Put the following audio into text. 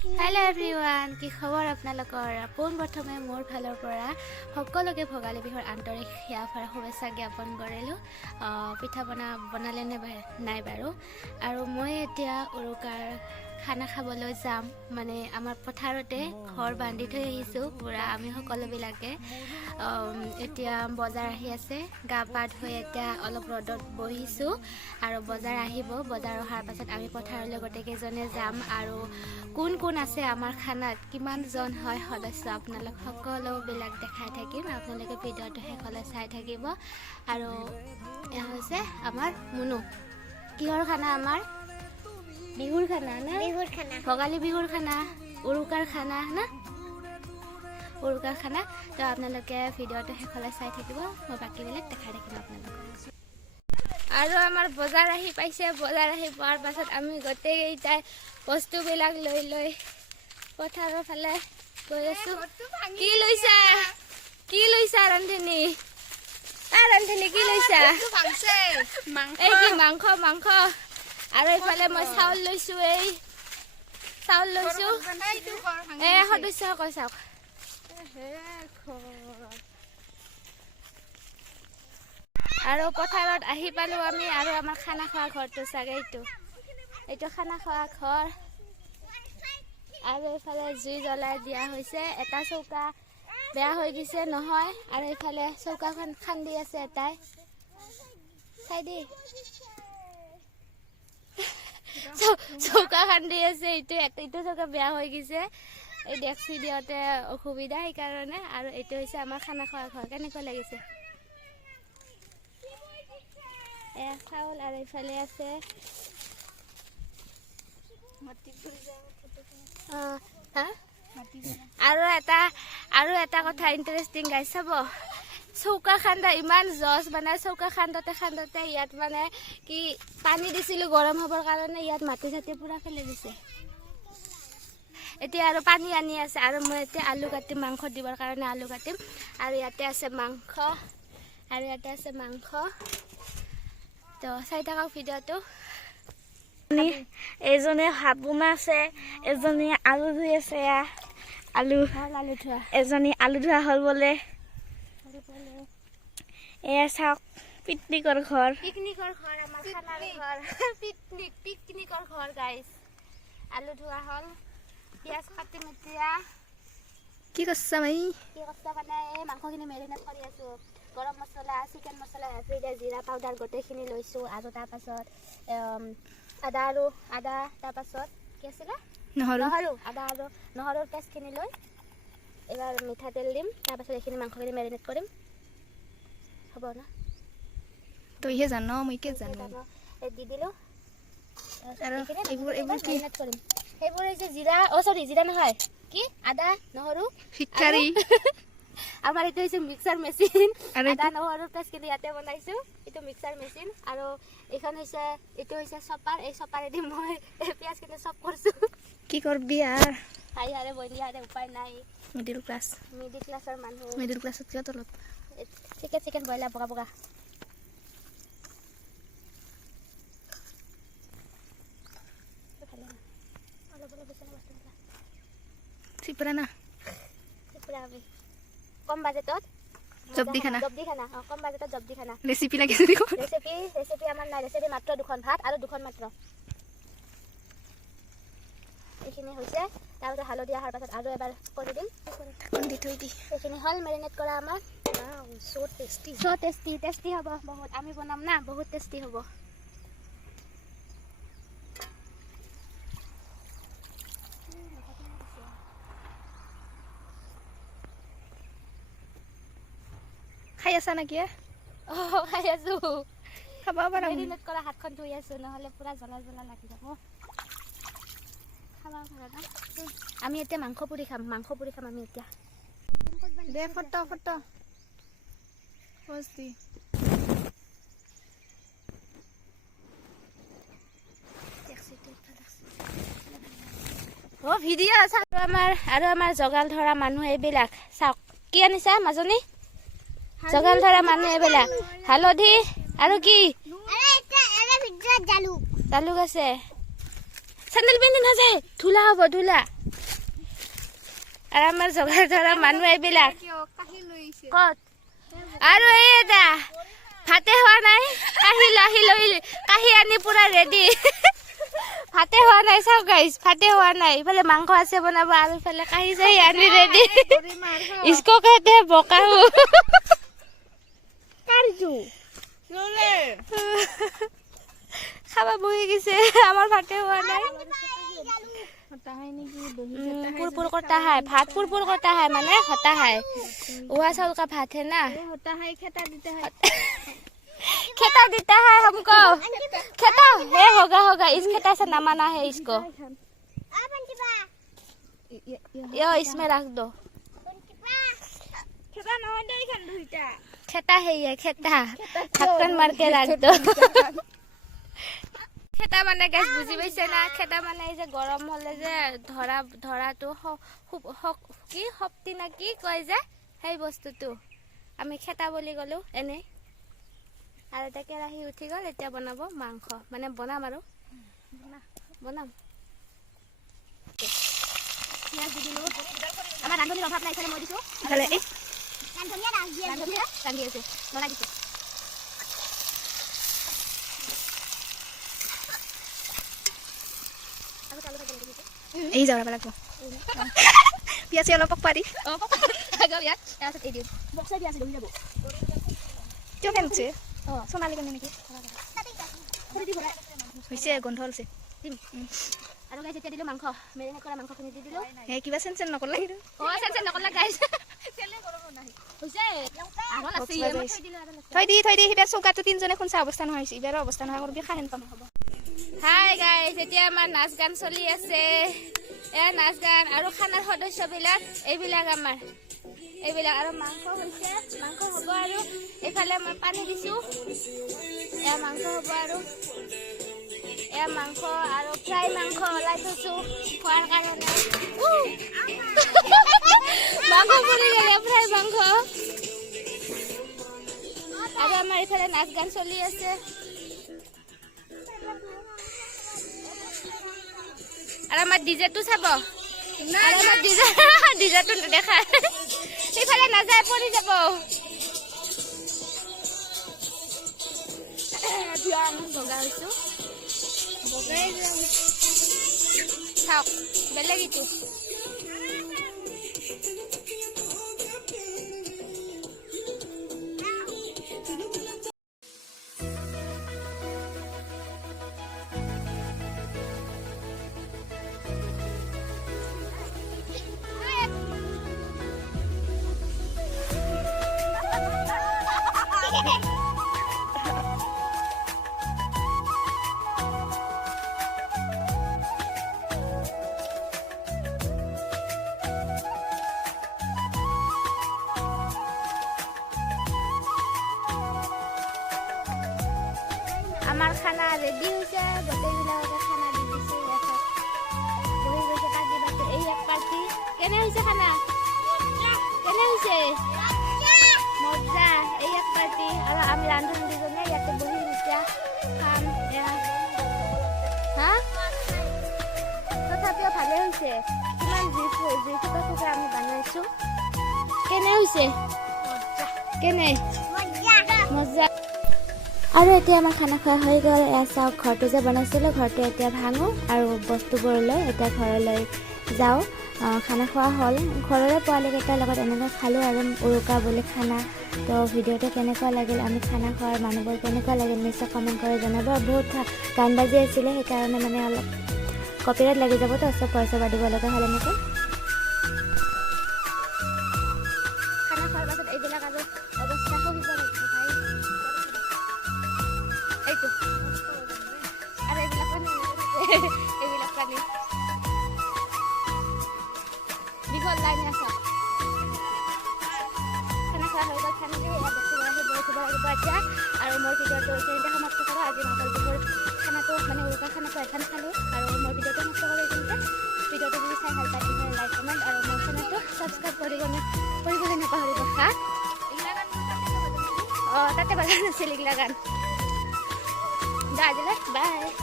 hello everyone কি খবৰ আপোনালোকৰ পোন প্ৰথমে মোৰ ফালৰ পৰা সকলোকে ভোগালী বিহুৰ আন্তৰিক সেৱা শুভেচ্ছা জ্ঞাপন কৰিলোঁ পিঠা বনালে নাই বাৰু আৰু মই এতিয়া উৰুকাৰ খানা খাবলৈ যাম মানে আমাৰ পথাৰতে ঘৰ বান্ধি থৈ আহিছোঁ পুৰা আমি সকলোবিলাকে এতিয়া বজাৰ আহি আছে গা পা ধুই এতিয়া অলপ ৰ'দত বহিছোঁ আৰু বজাৰ আহিব বজাৰ অহাৰ পাছত আমি পথাৰলৈ গোটেইকেইজনে যাম আৰু কোন কোন আছে আমাৰ খানাত কিমানজন হয় সদস্য আপোনালোক সকলোবিলাক দেখাই থাকিম আপোনালোকে ভিডিঅ'টো শেষলৈ চাই থাকিব আৰু এয়া হৈছে আমাৰ মুনু কিহৰ খানা আমাৰ বিহুৰ খানা না ভোগালী বিহুৰ খানা উৰুকাৰ খানা না উৰুকাৰ খানা তো আপোনালোকে ভিডিঅ'টো শেষলৈ চাই থাকিব মই বাকীবিলাক দেখাই থাকিম আপোনালোকক আৰু আমাৰ বজাৰ আহি পাইছে বজাৰ আহি পোৱাৰ পাছত আমি গোটেইকেইটাই বস্তুবিলাক লৈ পথাৰৰ ফালে গৈ আছোঁ কি লৈছা ৰান্ধনী কি লৈছা এই কি মাংস আৰু এইফালে মই চাউল লৈছোঁ এই সদস্যসকল চাওক আৰু পথাৰত আহি পালোঁ আমি আৰু আমাৰ খানা খোৱা ঘৰটো চাগে এইটো খানা খোৱা ঘৰ আৰু এইফালে জুই জ্বলাই দিয়া হৈছে এটা চৌকা বেয়া হৈ গৈছে নহয় আৰু এইফালে চৌকাখন খান্দি আছে এটাই চাই দি চৌকা খান্দি আছে এইটো চৌকা বেয়া হৈ গৈছে এই ডেক্সি দিওঁতে অসুবিধা সেইকাৰণে আৰু এইটো হৈছে আমাৰ খানা খোৱা ঘৰ কেনেকুৱা লাগিছে এয়া চাউল আৰু এইফালে আছে আৰু এটা কথা ইণ্টাৰেষ্টিং গাইজ চাব চৌকা খান্দা ইমান জজ মানে চৌকা খান্দোতে ইয়াত মানে কি পানী দিছিলোঁ গৰম হ'বৰ কাৰণে ইয়াত মাটি চাটি পুৰা ফেলাই দিছে এতিয়া আৰু পানী আনি আছে আৰু মই এতিয়া আলু কাটিম মাংস দিবৰ কাৰণে আলু কাটিম আৰু ইয়াতে আছে মাংস তো চাই থাকক ভিডিঅ'টো এজনে ভাত বনাইছে এজনী আলু ধুই আছে এজনী আলু ধোৱা হ'ল বোলে এয়া চাওক পিকনিকৰ ঘৰ আমাৰ খানাৰ ঘৰ পিকনিকৰ ঘৰ গাইজ আলু ধোৱা হ'ল পিঁয়াজ কাটিম এতিয়া কি কৰিছা মানে এই মাংসখিনি মেৰিনেট কৰি আছোঁ গৰম মছলা চিকেন মছলা এভৰিডে জিৰা পাউডাৰ গোটেইখিনি লৈছোঁ আৰু তাৰপাছত আদা তাৰপাছত কি আছিলে নহৰুৰ পেষ্টখিনি লৈ এবাৰ মিঠাতেল দিম তাৰপাছত এইখিনি মাংসখিনি মেৰিনেট কৰিম হ'ব না তইহে জান মই কি জানো দি দিলোঁ এইবোৰ মেৰিনেট কৰিম সেইবোৰ হৈছে জিৰা নহয় কি আদা নহৰু ফিকাৰী আমাৰ এইটো হৈছে মিক্সাৰ মেচিন আদা নহৰুৰ পেষ্টখিনি ইয়াতে বনাইছোঁ এইটো মিক্সাৰ মেচিন আৰু এইটো হৈছে চপাৰ এই চপাৰেদি মই পিঁয়াজখিনি চপ কৰিছোঁ কি কৰবি আৰু হাৰে বনিহাৰে উপায় নাই মিডিল ক্লাছৰ মানুহ মিডিল ক্লাছত কিয় তলত চিকেন ব্ৰইলাৰ বগা চিপৰা না আমি কম বাজেটত জব্দি খানা কম বাজেটত জব্দি খানা ৰেচিপি লাগিছে ৰেচিপি আমাৰ নাই ৰেচিপি মাত্ৰ 2খন ভাত আৰু 2খন মাত্ৰ এইখিনি হৈছে তাৰপিছত হালধি অহাৰ পাছত আৰু এবাৰ কৰি দিম দি থৈ দি এইখিনি হ'ল মেৰিনেট কৰা আমাৰ চ' টেষ্টি হ'ব বহুত আমি বনাম না বহুত টেষ্টি হ'ব খাই আছা নেকি খাই আছোঁ খাব পাৰা মেৰিনেট কৰা হাতখন ধুই আছোঁ নহ'লে পুৰা জ্বলা লাগি যাব খাব পাৰা না আমি এতিয়া মাংস পুৰি খাম আমি এতিয়া দে ফটো ভিডিঅ' আছে আৰু আমাৰ জগাল ধৰা মানুহ এইবিলাক চাওক কি আনিছা মাজনী জগাল ধৰা মানুহ এইবিলাক হালধি আৰু কি জালুক আছে চেণ্ডেল পিন্ধি নাযায় ধূলা হ'ব আৰু আমাৰ জগাৰ ধৰা মানুহ এইবিলাক ক'ত আৰু এই এটা ভাতে হোৱা নাই কাহি আনি পুৰা ৰেডি ভাতে হোৱা নাই চাওক গাইছ ভাতে হোৱা নাই ইফালে মাংস আছে বনাব আৰু ইফালে কাহি চাহি আনি ৰেডি इसको कहते हैं बोका हूँ খাবা বহি গৈছে আমাৰ ভাতে হোৱা নাই पुरपुर करता है भात पुरपुर करता है माने होता है उहा चाउल का भात है ना होता है खेता देता है हमको खेता है होगा इस खेता से नमाना है इसको यो इसमें रख दो खेता है ये खेता ढक्कन मार के रख दो খেতা মানে গাছ বুজি পাইছে না খেতা মানে এই যে গৰম হলে যে ধৰাটো কি শক্তি না কি কয় যে সেই বস্তুটো আমি খেতা বুলি গলো এনে আৰু এটা কেৰাহী উঠি গল এতিয়া বনাব মাংস মানে বনাম আৰু বনাম পিয়াজ দি দিলো আমাৰ ৰান্ধনিৰ অভাৱ নাই মই দিছো ভালে এই ৰান্ধনি আছে লৰাই দিছো এই যাওয়া লাগবো পিয়াজি অলপ পাৰি কিয় কেনেছে সোণালী কেনে নেকি হৈছে গোন্ধ হৈছে আৰু গাইছ এতিয়া দিলো মাংস মেৰিনেট কৰা মাংসখিনি দি দিলো হে কিবা চেনচেন নকৰলা কিন্তু চেনচেন নকৰলা গাইছ হৈছে আগল আছে থৈ দি হিবাৰ চৌকাটো তিনজনে খুনচা অৱস্থা নহয় হৈছে ইবাৰ অৱস্থা নহয় কৰবি খাহেন পাম হ'ব হাই গাইছ এতিয়া আমাৰ নাচ গান চলি আছে এ নাচ গান আৰু খানাৰ সদস্যবিলাক এইবিলাক আমাৰ এইবিলাক আৰু মাংস হৈছে মাংস হ'ব আৰু এইফালে মই পানী দিছো এয়া মাংস হ'ব আৰু এয়া মাংস আৰু ফ্ৰাই মাংস ওলাই থৈছো খোৱাৰ কাৰণে মাংস পৰি গ'লে ফ্ৰাই মাংস আৰু আমাৰ এইফালে নাচ গান চলি আছে আৰু আমাৰ ডিজেটো চাব আৰু আমাৰ ডিজেটো নেদেখা সেইফালে নাযায় পৰি যাব বগা হৈছো চাওক বেলেগ ইটো আমাৰ খানা ৰেডি হৈছে গোটেইবিলাককে খানা দি দিছো বহি গৈছে পাৰ্টি পাৰ্টি এই এক পাৰ্টি কেনে হৈছে খানা কেনে হৈছে মজা এই এক পাৰ্টি আৰু আমি ৰান্ধনি দুজনে ইয়াতে বহি এতিয়া খাম হা তথাপিও ভালে হৈছে কিমান যিটো আমি বনাইছো কেনে হৈছে কেনে মজা আৰু এতিয়া আমাৰ খানা খোৱা হৈ গ'ল এয়া চাওক ঘৰটো যে বনাইছিলোঁ ঘৰটো এতিয়া ভাঙো আৰু বস্তুবোৰ লৈ এতিয়া ঘৰলৈ যাওঁ খানা খোৱা হ'ল ঘৰৰে পোৱালীকেইটাৰ লগত এনেকৈ খালোঁ আৰু উৰুকা বুলি খানা তো ভিডিঅ'টো কেনেকুৱা লাগিল আমি খানা খোৱাৰ মানুহবোৰ কেনেকুৱা লাগিল নিশ্চয় কমেণ্ট কৰি জনাব বহুত গান বাজি আছিলে সেইকাৰণে মানে অলপ কপিৰাইট লাগি যাব তো চব পইচা দিব লগা হ'ল এনেকৈ খানা খোৱাৰ পাছত এইবিলাক আৰু অৱস্থা হৈ যাব এইবিলাক পানী দীঘল লাইন আছে খানা খোৱা হৈ গ'ল খানা খাই বস্তুবোৰ আহি বৈ থ'ব লাগিব এতিয়া আৰু মোৰ ভিডিঅ'টো এইখিনিতে সমাপ্ত কৰোঁ আজি মাঘৰ বিহুৰ খানাটো মানে উৰুকা খানাটো এখন খালোঁ আৰু মোৰ ভিডিঅ'টো সমাপ্ত কৰোঁ এইখিনিতে ভিডিঅ'টো যদি চাই ভাল পায় তেতিয়াহ'লে লাইক কমেণ্ট আৰু মোৰ চেনেলটো ছাবস্ক্ৰাইব কৰিবলৈ নাপাহৰিব হা অঁ তাতে বজা নাছিল এইগিলা গান আজিলৈ বাই